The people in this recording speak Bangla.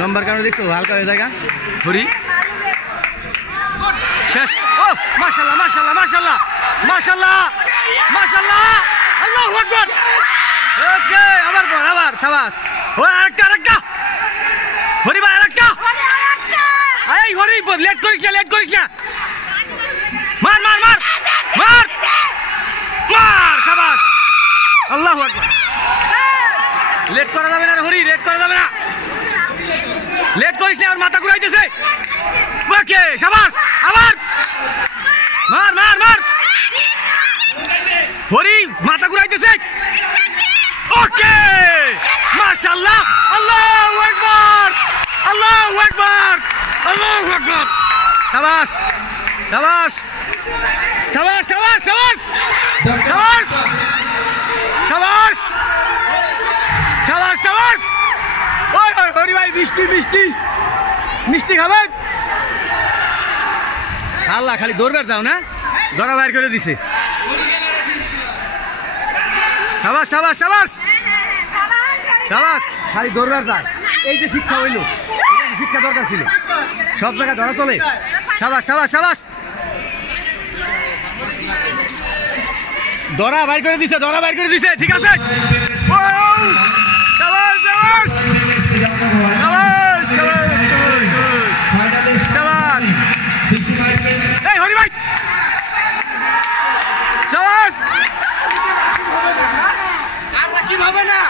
লম্বার কারণে দেখছো হালকা হয়ে জায়গা হরি শেষ। ও মাশাআল্লাহ মাশাআল্লাহ মাশাআল্লাহ মাশাআল্লাহ মাশাআল্লাহ আল্লাহু আকবার। ওকে আবার বল আবার শাবাশ। ও আরেকটা হরি ভাই আরেকটা। এই হরি লেট করিস না মার মার মার মার মার শাবাশ আল্লাহু আকবার। লেট করা যাবে না হরি, লেট করা যাবে না, লেট করিস না। আর মাথা ঘুরাইতেছে। ওকে শাবাশ আবার মার মার মার। হরি মাথা ঘুরাইতেছে। ওকে মাশাআল্লাহ আল্লাহু আকবার আল্লাহু আকবার আল্লাহু আকবার। শাবাশ শাবাশ শাবাশ শাবাশ শাবাশ শাবাশ শাবাশ শাবাশ শাবাশ। ওই হরি ভাই মিষ্টি মিষ্টি মিষ্টি খাবেন? আল্লাহ খালি দৌড়বার যাও না, ধরা বাইর করে দিছে। শাবাশ শাবাশ শাবাশ শাবাশ। খালি দৌড়বার যায়, এই যে শিক্ষা হইল, শিক্ষা দরকার ছিল, সব জায়গায় ধরা চলে। শাবাশ শাবাশ শাবাশ। ধরা বাইর করে দিছে, ধরা বাইর করে দিছে, ঠিক আছে। শাবাশ শাবাশ শাবাশ। এই হরি ভাই শাবাশ। কি হবে না